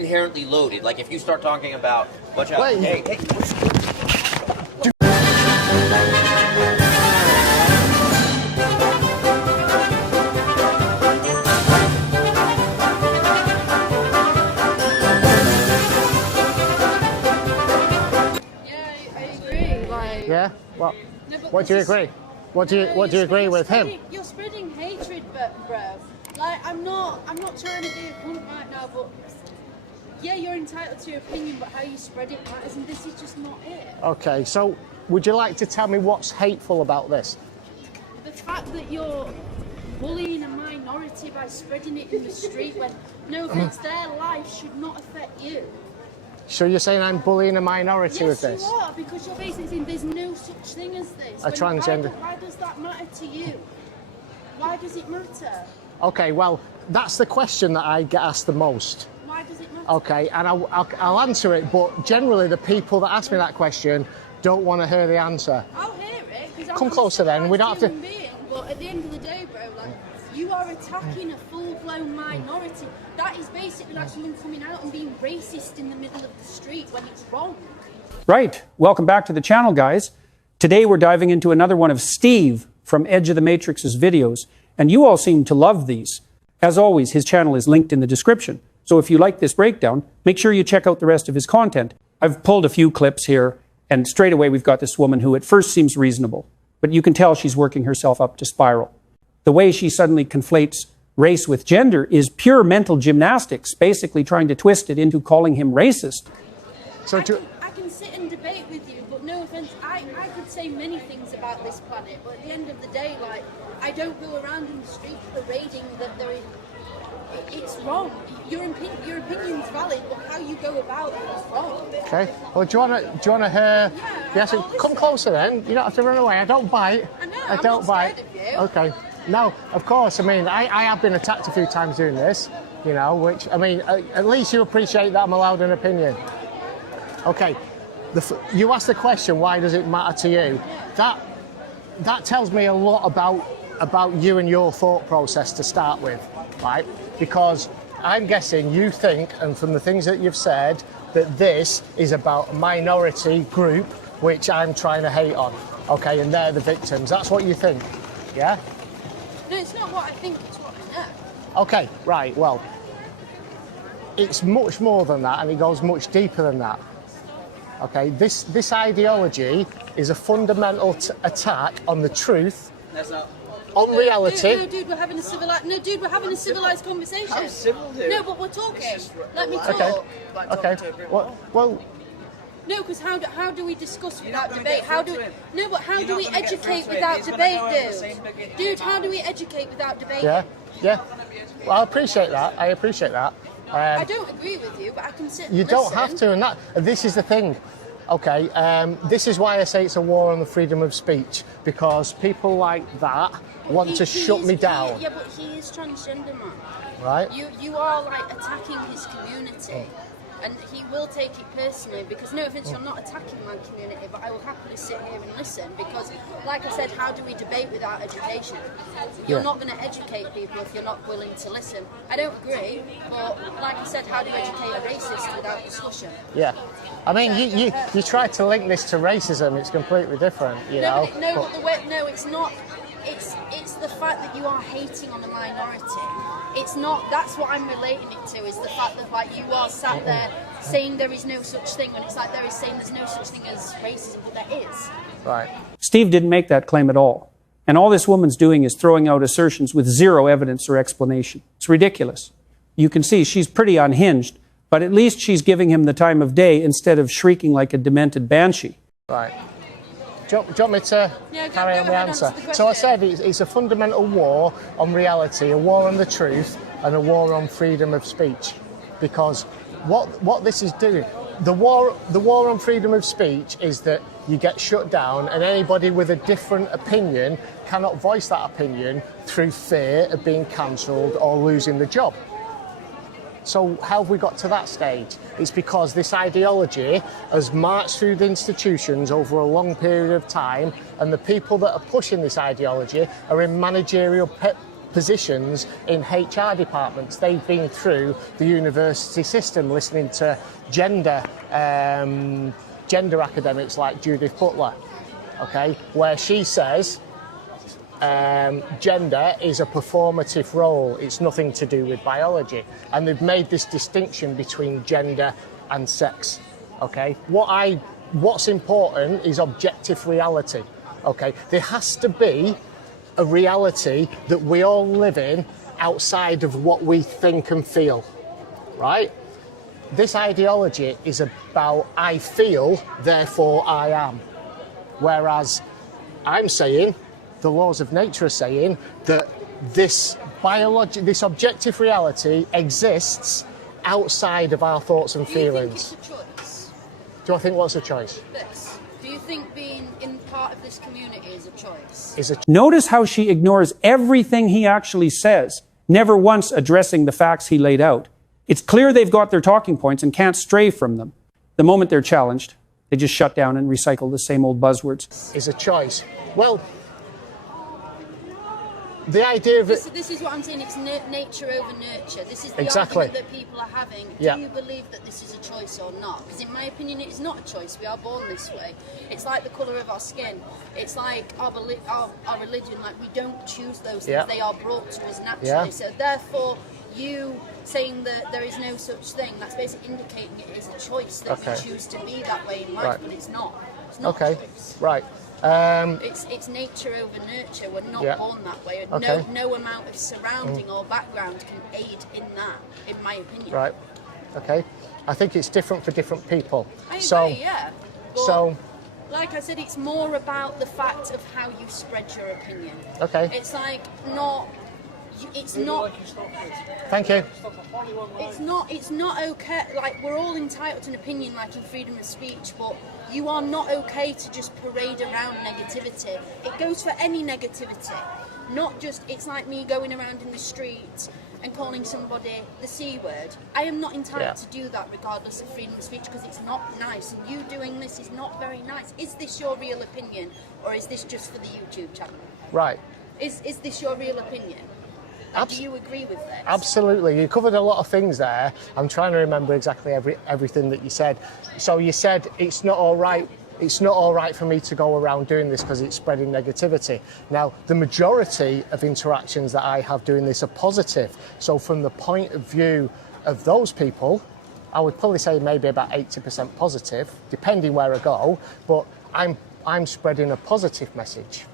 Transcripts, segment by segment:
Inherently loaded. Like if you start talking about, watch out, hey. Yeah? Well, no, what do you agree? What do you agree with him? You're spreading hatred, bro. Like I'm not trying to be a cunt right now, but yeah, you're entitled to your opinion, but how you spread it matters, and this is just not it. Okay, so would you like to tell me what's hateful about this? The fact that you're bullying a minority by spreading it in the street when, no offense, their life should not affect you. So you're saying I'm bullying a minority with this? Yes, you are, because you're basically saying there's no such thing as this. A transgender. Why does that matter to you? Why does it matter? Okay, well, that's the question that I get asked the most. Why does it matter? Okay, and I'll answer it, but generally the people that ask me that question don't want to hear the answer. I'll hear it, because Come closer then, we don't have to... But at the end of the day, bro, like, you are attacking a full-blown minority. That is basically like someone coming out and being racist in the middle of the street when it's wrong. Right. Welcome back to the channel, guys. Today we're diving into another one of Steve from Edge of the Matrix's videos, and you all seem to love these. As always, his channel is linked in the description. So if you like this breakdown, make sure you check out the rest of his content. I've pulled a few clips here, and straight away we've got this woman who at first seems reasonable, but you can tell she's working herself up to spiral. The way she suddenly conflates race with gender is pure mental gymnastics, basically trying to twist it into calling him racist. So I can sit and debate with you, but no offense, I could say many things about this planet, but at the end of the day, like, I don't go around in the street parading that it's wrong. Your opinion's valid, but how you go about it is wrong. Okay. Well, do you wanna hear? Yeah. Yes. Come closer then. You don't have to run away. I don't bite. I know. I don't bite. Scared of you. Okay. No, of course. I mean, I have been attacked a few times doing this. You know, which I mean, at least you appreciate that I'm allowed an opinion. Okay. You asked the question, why does it matter to you? That tells me a lot about you and your thought process to start with, right? Because I'm guessing you think, and from the things that you've said, that this is about a minority group which I'm trying to hate on, okay, and they're the victims. That's what you think, yeah? No, it's not what I think, it's what I know. Okay, right, well, it's much more than that, and it goes much deeper than that. Okay, this ideology is a fundamental attack on the truth, on reality. No, dude, we're having a civilized conversation. How civil here? No, but we're talking. Let me talk. Okay. Well. No, because how do we discuss without debate? How do we educate without debate, dude? Dude, how do we educate without debate? Yeah. Well, I appreciate that. I don't agree with you, but I can sit and You listen. don't have to, and this is the thing. Okay, this is why I say it's a war on the freedom of speech, because people like that want to shut me down. Yeah, but he is transgender, man. Right. You are like attacking his community. And he will take it personally, because no offense, you're not attacking my community, but I will happily sit here and listen, because like I said, how do we debate without education? You're not going to educate people if you're not willing to listen. I don't agree, but like I said, how do you educate a racist without discussion? Yeah. I mean, you try to link this to racism, it's completely different, you know. No, it's not. It's the fact that you are hating on a minority. It's not. That's what I'm relating it to. Is the fact that like you are sat there saying there is no such thing, when it's like there is saying there's no such thing as racism, but there is. Right. Steve didn't make that claim at all. And all this woman's doing is throwing out assertions with zero evidence or explanation. It's ridiculous. You can see she's pretty unhinged, but at least she's giving him the time of day instead of shrieking like a demented banshee. Right. Do you want me to carry on the answer? So I said it's a fundamental war on reality, a war on the truth, and a war on freedom of speech. Because what this is doing, the war on freedom of speech is that you get shut down, and anybody with a different opinion cannot voice that opinion through fear of being cancelled or losing the job. So how have we got to that stage? It's because this ideology has marched through the institutions over a long period of time, and the people that are pushing this ideology are in managerial positions in HR departments. They've been through the university system listening to gender academics like Judith Butler, okay, where she says gender is a performative role. It's nothing to do with biology. And they've made this distinction between gender and sex, okay? What's important is objective reality, okay? There has to be a reality that we all live in outside of what we think and feel, right? This ideology is about I feel, therefore I am. Whereas I'm saying, the laws of nature are saying that this objective reality exists outside of our thoughts and feelings. Do you think it's a choice? Do I think what's a choice? This. Do you think being in part of this community is a choice? Notice how she ignores everything he actually says, never once addressing the facts he laid out. It's clear they've got their talking points and can't stray from them. The moment they're challenged, they just shut down and recycle the same old buzzwords. Is a choice. Well, the idea of this is what I'm saying, it's nature over nurture. This is the argument that people are having. Do you believe that this is a choice or not? Because in my opinion, it is not a choice. We are born this way. It's like the colour of our skin. It's like our religion. Like, we don't choose those things. They are brought to us naturally. So therefore, you saying that there is no such thing, that's basically indicating it is a choice that you choose to be that way in life, but it's not. It's not a choice. Right. It's nature over nurture. We're not born that way. No amount of surrounding or background can aid in that, in my opinion. Right. Okay. I think it's different for different people. I agree, But so, like I said, it's more about the fact of how you spread your opinion. Okay. It's like not. It's not. Thank you. It's not okay. Like, we're all entitled to an opinion, like in freedom of speech, but you are not okay to just parade around negativity. It goes for any negativity, not just. It's like me going around in the street and calling somebody the C word. I am not entitled to do that regardless of freedom of speech, because it's not nice, and you doing this is not very nice. Is this your real opinion, or is this just for the YouTube channel? Right. Is this your real opinion? Do you agree with this? Absolutely. You covered a lot of things there. I'm trying to remember exactly everything that you said. So you said it's not all right. It's not all right for me to go around doing this because it's spreading negativity. Now, the majority of interactions that I have doing this are positive. So from the point of view of those people, I would probably say maybe about 80% positive, depending where I go. But I'm spreading a positive message.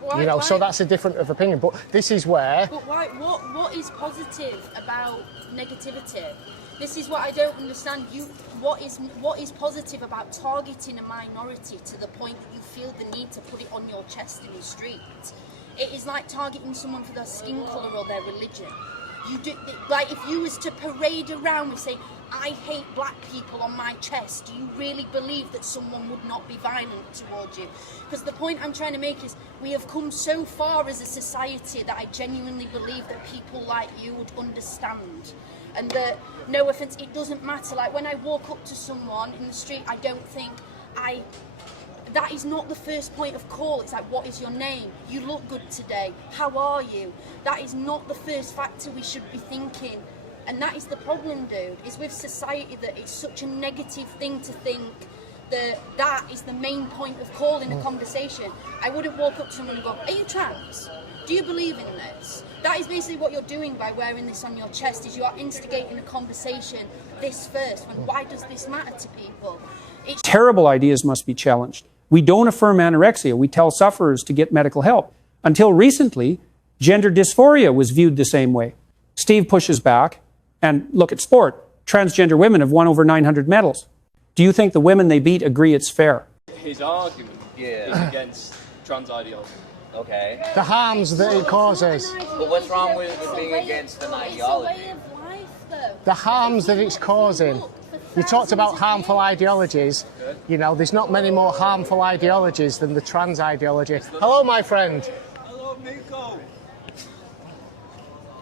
Why? So that's a different of opinion. But this is where. But why? What is positive about negativity? This is what I don't understand. What is positive about targeting a minority to the point that you feel the need to put it on your chest in the street? It is like targeting someone for their skin colour or their religion. You do, like, if you was to parade around with saying, I hate black people on my chest, do you really believe that someone would not be violent towards you? Because the point I'm trying to make is, we have come so far as a society that I genuinely believe that people like you would understand. And that, no offence, it doesn't matter. Like, when I walk up to someone in the street, I don't think that is not the first point of call. It's like, what is your name? You look good today. How are you? That is not the first factor we should be thinking. And that is the problem, dude, is with society that it's such a negative thing to think that is the main point of call in a conversation. I wouldn't walk up to someone and go, are you trans? Do you believe in this? That is basically what you're doing by wearing this on your chest, is you are instigating a conversation this first. When why does this matter to people? Terrible ideas must be challenged. We don't affirm anorexia. We tell sufferers to get medical help. Until recently, gender dysphoria was viewed the same way. Steve pushes back. And look at sport. Transgender women have won over 900 medals. Do you think the women they beat agree it's fair? His argument is against trans ideology. Okay. The harms that it causes. But what's wrong with being against an ideology? It's a way of life, though. The harms that it's causing. You talked about harmful ideologies. You know, there's not many more harmful ideologies than the trans ideology. Hello, my friend. Hello, Nico.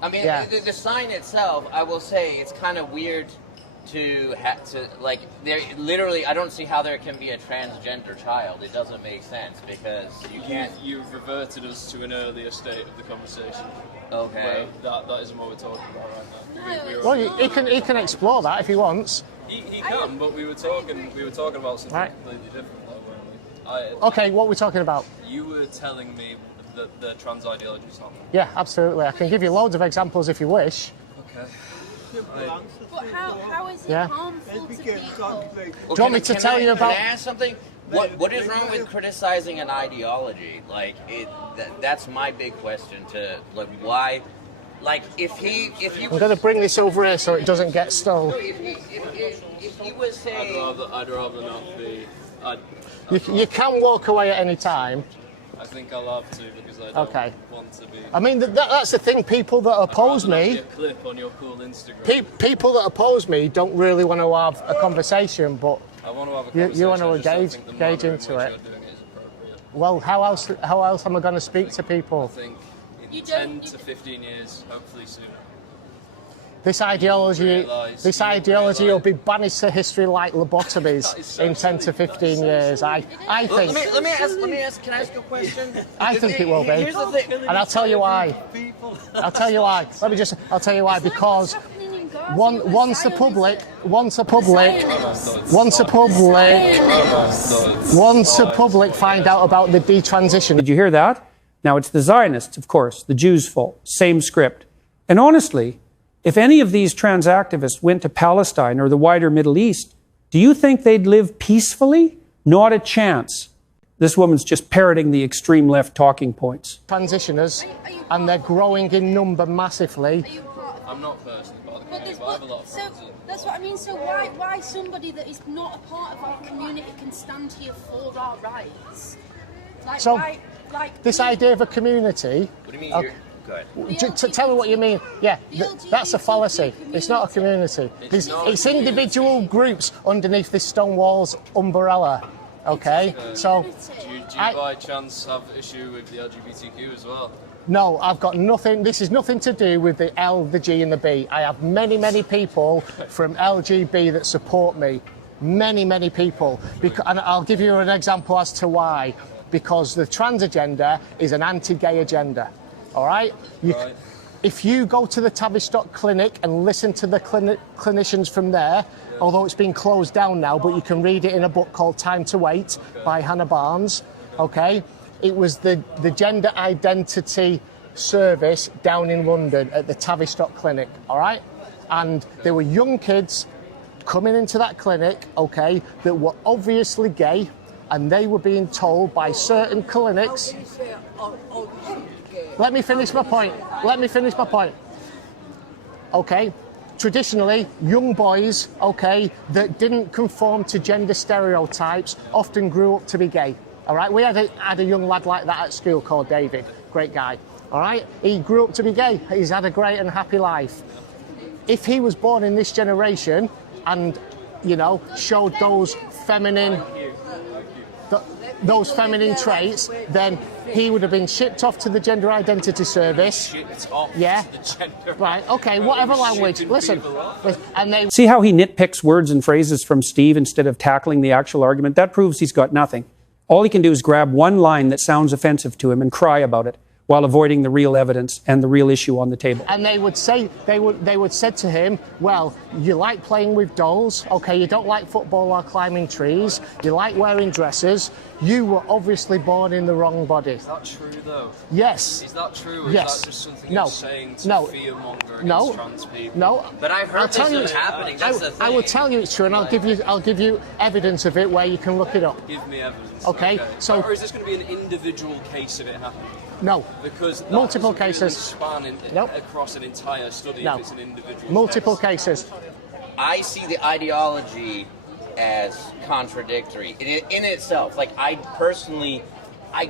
I mean, the sign itself, I will say, it's kind of weird to like, there literally, I don't see how there can be a transgender child. It doesn't make sense because you can't. You've reverted us to an earlier state of the conversation. Okay. That isn't what we're talking about right now. Well, he can explore that if he wants. He can, but we were talking about something completely different, though, weren't we? Okay, what we're talking about? You were telling me that the trans ideology is harmful. Yeah, absolutely. I can give you loads of examples if you wish. Okay. But how is it harmful to people? Well, Do you want me to tell you about? Can I ask something? What is wrong with criticizing an ideology? Like, that's my big question. To like, why? Like, if he I'm going to bring this over here so it doesn't get stolen. if he was saying, I'd rather not be. You can walk away at any time. I think I'll have to because I don't want to be. I mean, that's the thing. People that oppose me, a clip on your cool Instagram. People that oppose me don't really want to have a conversation, but I want to have a conversation. you want to engage into it. Well, how else am I going to speak to people? I think in 10 to 15 years, hopefully sooner. This ideology will be banished to history like lobotomies in 10 to 15 years. I think. Let me ask. Can I ask you a question? I think it will be. Here's the thing, and I'll tell you why. I'll tell you why. I'll tell you why. Because once the public find out about the detransition. Did you hear that? Now it's the Zionists, of course, the Jews' fault. Same script. And honestly, if any of these trans activists went to Palestine or the wider Middle East, do you think they'd live peacefully? Not a chance. This woman's just parroting the extreme left talking points. Transitioners, and they're growing in number massively. I'm not personally part of the community, but I have a lot of friends. That's what I mean. So why somebody that is not a part of our community can stand here for our rights? Like, so, this idea of a community. What do you mean? Tell me what you mean. Yeah, that's a fallacy. It's not a community. It's individual groups underneath this Stonewall's umbrella. Okay, so do you by chance have issue with the LGBTQ as well? No, I've got nothing. This is nothing to do with the L, the G, and the B. I have many people from LGB that support me. Many people. And I'll give you an example as to why. Because the trans agenda is an anti-gay agenda. All right? If you go to the Tavistock Clinic and listen to the clinicians from there, although it's been closed down now, but you can read it in a book called Time to Wait by Hannah Barnes, okay? It was the gender identity service down in London at the Tavistock Clinic, all right? And there were young kids coming into that clinic, okay, that were obviously gay, and they were being told by certain clinics... Let me finish my point. Okay, traditionally, young boys, okay, that didn't conform to gender stereotypes often grew up to be gay. All right, we had a young lad like that at school called David, great guy. All right, he grew up to be gay. He's had a great and happy life. If he was born in this generation and, you know, showed those feminine traits, then he would have been shipped off to the gender identity service. Shipped off to the gender. Right, okay, whatever language. Listen, and they... See how he nitpicks words and phrases from Steve instead of tackling the actual argument? That proves he's got nothing. All he can do is grab one line that sounds offensive to him and cry about it, while avoiding the real evidence and the real issue on the table. And they would say to him, well, you like playing with dolls, okay, you don't like football or climbing trees, you like wearing dresses, you were obviously born in the wrong body. Is that true though? Yes. Is that true, or yes. is that just something you're saying to fearmonger against trans people? No. But I've heard this is happening, that's the thing. I will tell you it's true, and I'll give you evidence of it where you can look it up. Give me evidence. Okay. So, or is this going to be an individual case of it happening? No. Because multiple cases. Span across an entire study if it's an individual multiple cases. I see the ideology as contradictory in itself. Like, I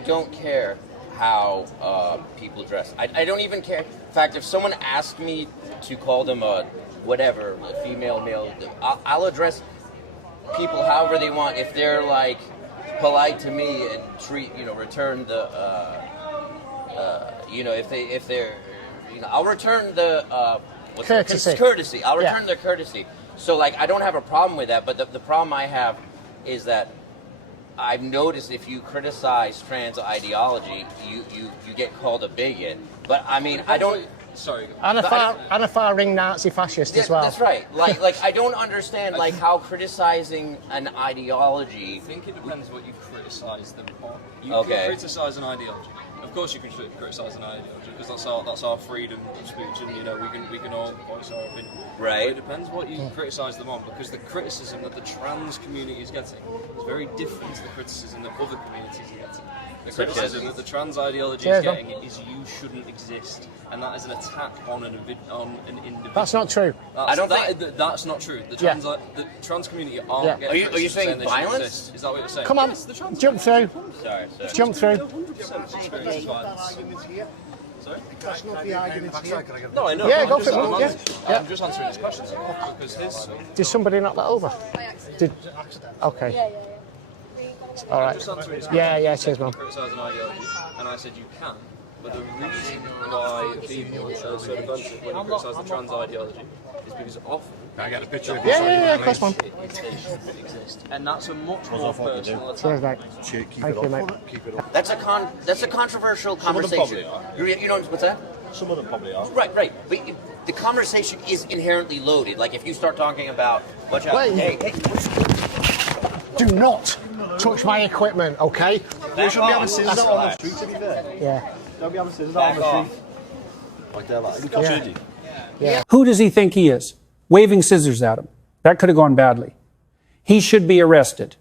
don't care how people dress. I don't even care. In fact, if someone asked me to call them a female, male, I'll address people however they want. If they're like polite to me and return the if they're I'll return the courtesy. Courtesy. I'll return their courtesy. So like I don't have a problem with that, but the problem I have is that I've noticed if you criticize trans ideology, you get called a bigot. But I mean, I don't. Sorry. And a far-ring Nazi fascist as well. That's right. Like I don't understand like how criticizing an ideology. I think it depends what you criticize them on. You Okay. can criticize an ideology. Of course, you can criticize an ideology because that's our freedom of speech, and you know we can all voice our opinion. Right. But it depends what you criticize them on, because the criticism that the trans community is getting is very different to the criticism that other communities are getting. The criticism that the trans ideology is getting is you shouldn't exist, and that is an attack on an individual. That's not true. That's not true. The trans community aren't getting. Are you saying they violence? exist. Is that what you're saying? Come on, jump through. Sorry. Jump through. 100% violence. Sorry? That's not the argument here. No, I know. Yeah, go for it. I'm just answering his questions because his. Did somebody knock that over? Okay. Yeah. All right. Just answering his Yeah, cheers, man. Criticize an ideology, and I said you can, but the reason why people are so defensive when you criticize the trans ideology is because often. Can I get a picture of Yeah, of course, man. It shouldn't exist, and that's a much more personal attack. Cheers, mate. Keep Thank you, mate. Keep it up. That's a controversial Some of them conversation. probably are. You know what's that? Some of them probably are. Right. But the conversation is inherently loaded. Like if you start talking about watch out. Wait. Hey. Do not touch my equipment, okay? You shouldn't be having scissors out on the street, to be fair. Yeah. Don't be having scissors out on the street. Like they're like, Yeah. Who does he think he is? Waving scissors at him. That could have gone badly. He should be arrested.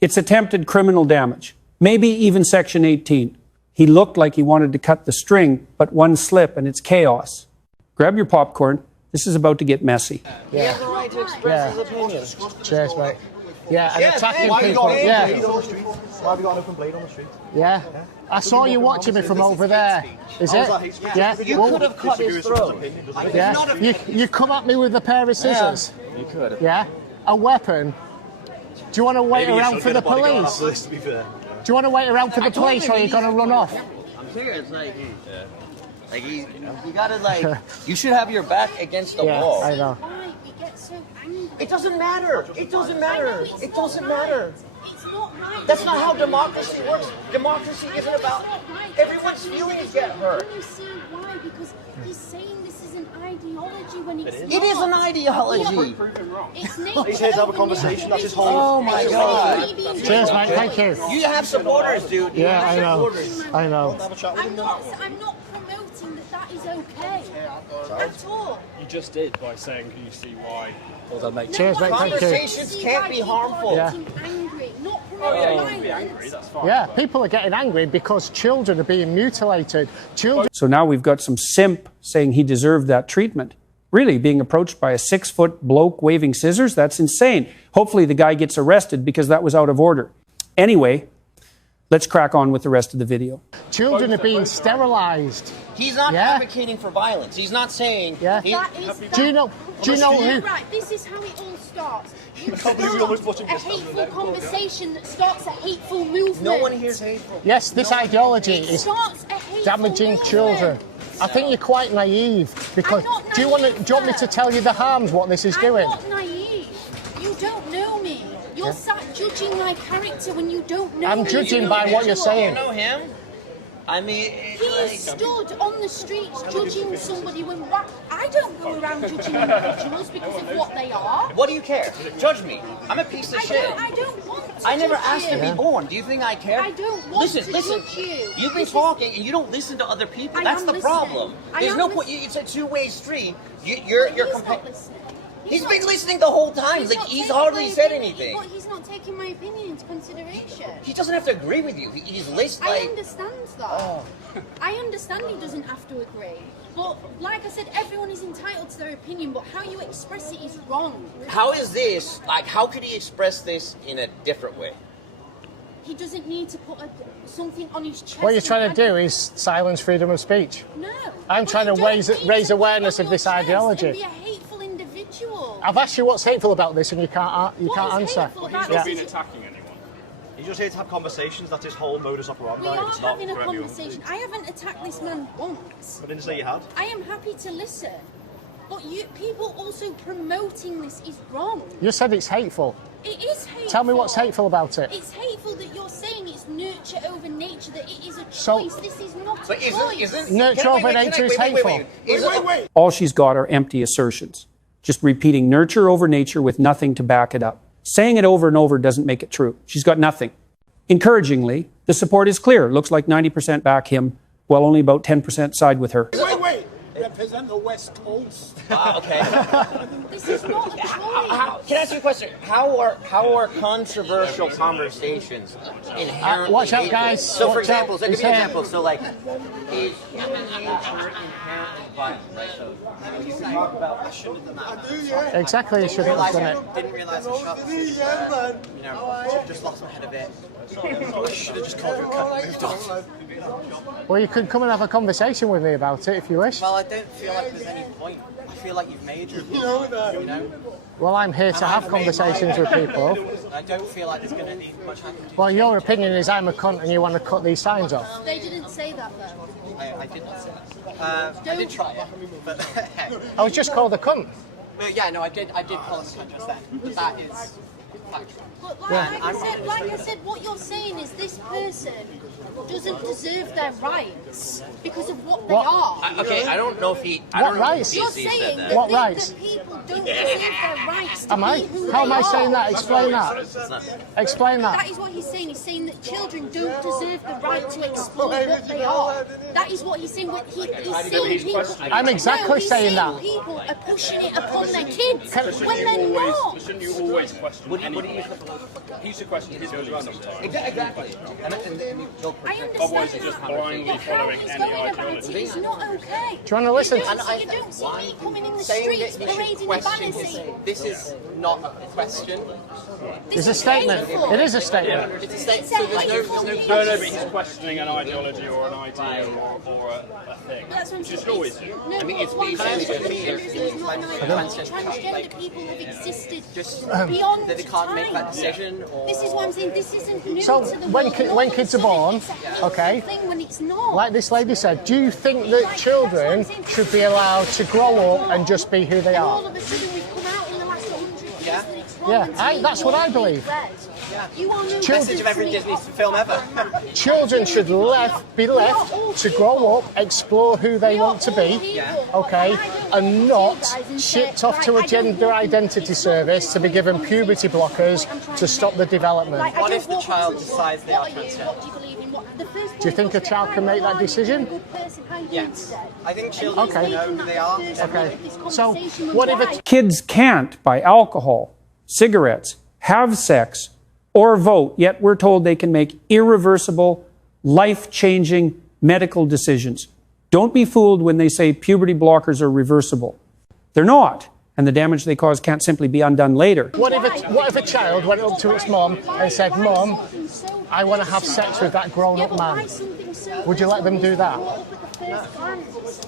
It's attempted criminal damage. Maybe even Section 18. He looked like he wanted to cut the string, but one slip and it's chaos. Grab your popcorn. This is about to get messy. He has the right to express his opinion. Cheers, mate. Yeah, and Yeah, attacking why people. Why have you got an open blade on the street? Yeah. I saw you watching me from over there. Is it? Yeah. You could have cut his throat. Yeah. You come at me with a pair of scissors. You could. Yeah. A weapon. Do you want to wait around for the police? To be fair. Do you want to wait around for the police, or are you going to run off? I'm serious. Like you gotta like. You should have your back against the Yeah, wall. I know. Why we get so angry? It doesn't matter. It doesn't matter. It doesn't matter. It's not right. That's not how democracy works. Democracy isn't about everyone's feelings get hurt. Can you see why? Because he's saying this is an ideology when it's not. It is an ideology. It's nature. He's here to have a conversation. That's his whole. Oh my God. Cheers, mate. Thank you. You have supporters, dude. You Yeah, have I know. supporters. I know. I'm not promoting that is okay at all. You just did by saying, can you see why? Cheers, mate. Thank you. Conversations can't be harmful. Yeah. Angry, not promoting violence. That's fine. Yeah, people are getting angry because children are being mutilated. Children. So now we've got some simp saying he deserved that treatment. Really, being approached by a 6-foot bloke waving scissors? That's insane. Hopefully the guy gets arrested because that was out of order. Anyway, let's crack on with the rest of the video. Children are being sterilized. He's not Yeah. advocating for violence. He's not saying. Yeah. Do you know who? Right, this is how it all starts. You can't believe we almost watching a this. hateful conversation that starts a hateful movement. No one hears hateful. Yes, this ideology It is starts a hateful damaging movement. children. I think you're quite naive because I'm not do you want naive, me to tell you the harms what this is doing? I'm not naive. You don't know me. You're sat judging my character when you don't know I'm me. judging by what you're You saying. know him? I mean, He is stood on the streets judging somebody when I don't go around judging individuals because of what they are. what do you care? Judge me. I'm a piece of shit. I don't want to I never judge asked you. to be born. Do you think I care? I don't want listen, to listen. judge you. You've been talking and you don't listen to other people. I That's am the listening. problem. I There's am no point. listening. It's a two-way street. You're He's not comparing. listening. He's been listening the whole time. Like not he's taking hardly my said opinion. anything. But he's not taking my opinion into consideration. He doesn't have to agree with you. He's listening. I Like, understand that. I understand he doesn't have to agree. But like I said, everyone is entitled to their opinion, but how you express it is wrong. how is this? Like, how could he express this in a different way? He doesn't need to put something on his chest. What you're trying to and do is silence freedom of speech. No. I'm But trying you to don't raise need to raise put it awareness on of this your chest ideology. and be a hateful individual. I've asked you what's hateful about this, and you can't What is answer. hateful about He's not this been is- attacking anyone. He's just here to have conversations. That's his whole modus operandi. We are It's not having a for everyone. conversation. I haven't attacked this man once. I didn't say you had. I am happy to listen. But people also promoting this is wrong. You said it's hateful. It is hateful. Tell me what's hateful about it. It's hateful that you're saying it's nurture over nature, that it is a So- choice. This is not But a choice. isn't Nurture over nature is hateful. All she's got are empty assertions. Just repeating nurture over nature with nothing to back it up. Saying it over and over doesn't make it true. She's got nothing. Encouragingly, the support is clear. Looks like 90% back him, while only about 10% side with her. Wait. Represent the West Coast. Okay. This is not a choice. Can I ask you a question? How are controversial conversations inherently watch out, hateful? guys. So, for Watch example, out. so give He's me an here. example. So, like, is human nature inherently violent, right? So, you talk about I shouldn't have done that. Exactly, you shouldn't have done it. Didn't realise I shot just lost my head a bit. I should have just called you a cunt and moved on. Well, you could come and have a conversation with me about it if you wish. Well, I don't feel like there's any point. I feel like you've made your point, you know? Well, I'm here to have conversations with people. I don't feel like there's going to be much happening. Well, your opinion is I'm a cunt and you want to cut these signs off. They didn't say that though. I did not say that. I did try it, but hey. I was just called a cunt. But yeah, no, I did call us a cunt just then. But that is factual. But like I said, what you're saying is this person doesn't deserve their rights because of what they are. Okay, I don't know if he. I What don't know rights? If You're he saying said that, that. What they- rights? that people don't deserve their rights to Am I? be who How am they I saying are. that? Explain that. Explain That that. is what he's saying. He's saying that children don't deserve the right to explore what they are. That is what he's saying. He's saying people. I'm exactly he's saying that. People are pushing it upon their kids when they're not. Shouldn't you always question anyone? You should question his beliefs sometimes. Exactly. I Otherwise, understand you're just that. blindly But how following he's any going about ideology. it is not okay. Do you want to listen? You don't see me coming in the Saying streets that you should parading the question banner his... saying, This is not a question. It's a statement. hateful. It is a statement. It's a statement. It's a So hateful there's No, no... but he's questioning an ideology or an idea or a thing. That's what I'm Which you saying. should always do. No, I mean, it's what I'm saying is basically- it's not an idea. Transgender people have existed beyond That they can't make that time. decision or... This is what I'm saying. This isn't new So, to the when world. ki- No when one kids are said born, it's a hateful okay, thing when it's not. Like this lady said, do you think that children should be allowed to grow up and just be who they And all are? of a sudden we've come out in the last 100 years Yeah. that it's wrong Yeah, and I- to that's what I be believe. read. You are no Message of every Disney film ever. Children should be left to grow up, explore who they want to be, okay, and not shipped off to a gender identity service to be given puberty blockers to stop the development. What if the child decides they are transgender? Do you think a child can make that decision? Yes. I think children Okay. know who they are. Okay. So, what if a Kids can't buy alcohol, cigarettes, have sex, or vote, yet we're told they can make irreversible, life-changing medical decisions. Don't be fooled when they say puberty blockers are reversible. They're not, and the damage they cause can't simply be undone later. What if a child went up to its mum and said, "Mum, I want to have sex with that grown-up man"? Would you let them do that?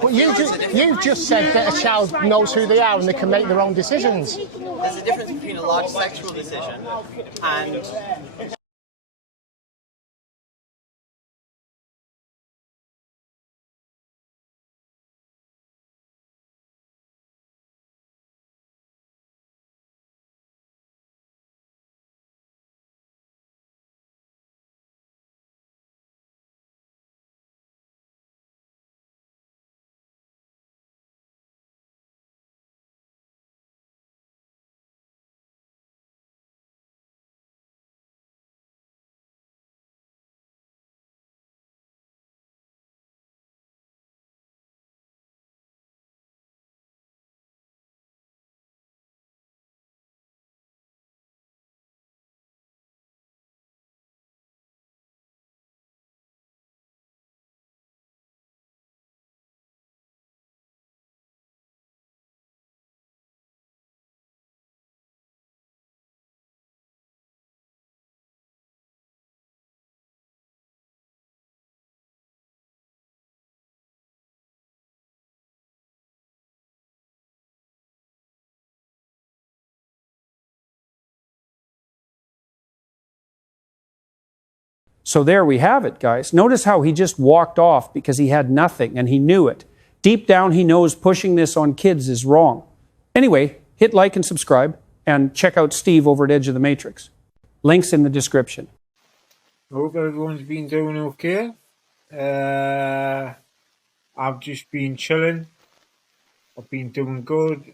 But you just said that a child knows who they are and they can make their own decisions. There's a difference between a large sexual decision and... So there we have it, guys. Notice how he just walked off because he had nothing and he knew it. Deep down, he knows pushing this on kids is wrong. Anyway, hit like and subscribe, and check out Steve over at Edge of the Matrix. Links in the description. Hope everyone's been doing okay. I've just been chilling. I've been doing good.